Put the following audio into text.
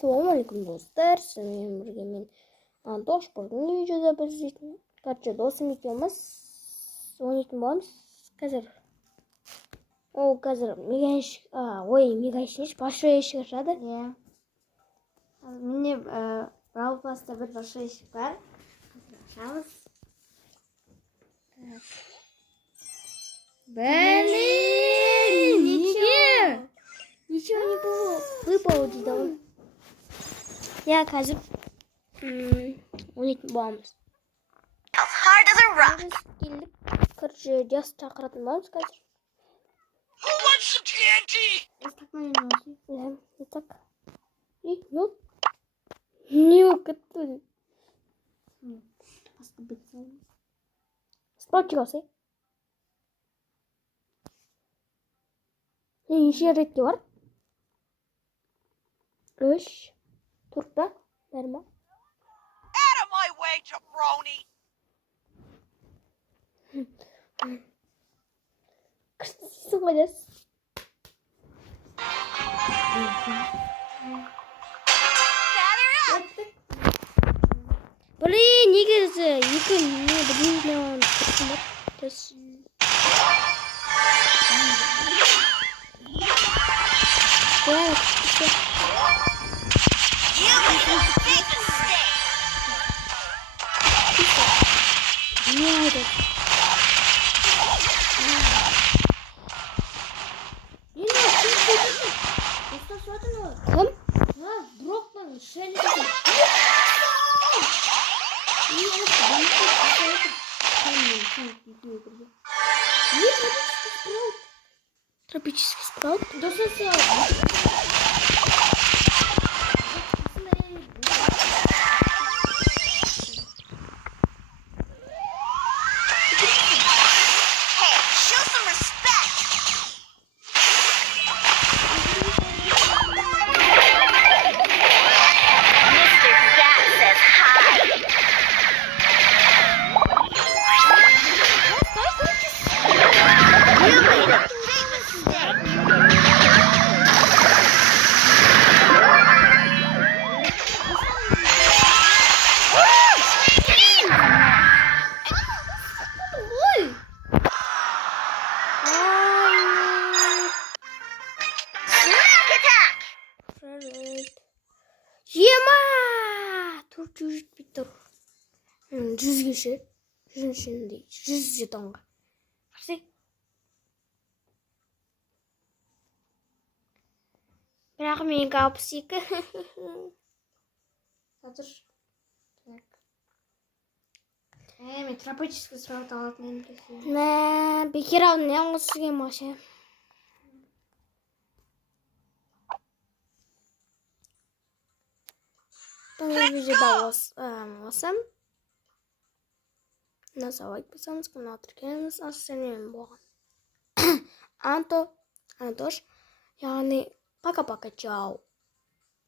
Ассалаумағалейкум достар, сізбен бірге мен Антош. Бүгін видеода біз жейтін досым екеуміз ойнайтын боламыз. Қазір мегашнич большой ящик ашады. Міне Brawl Pass'та бір большой ящик бар. Ашамыз. Блин, ничего не было. Выпало дейді ғой. Я қазір ойнайтын боламыз. Келдік. Короче, Диас шақыратын боламыз қазір. Who wants some TNT? Да, итак. И, ну. Не укатывай. Спрат çıkarsa. Неше ретке бар? 3, 4-та. Бәрі ма? Out of my way, jabroni! Кірсің қайдасыз? Блин, негізі екі не білмеймін. You made a big mistake! Кім? Тропический спраут? Hey, show some respect! Mr. Bat says hi! You made a big mistake! Smack attack! Ема! 400 битір. 100-ге ше. 100 жетонға. Қарсы? Бірақ менің 62. Сатыр. Мен тропический спраут алатын едім. Нә, бекер алдым, не оңғысыген маша. Бұл видеода осым. Назау айтпасаңыз, канал тіркеліңіз, ассаламен болған. Антош, яғни пока-пока, чау.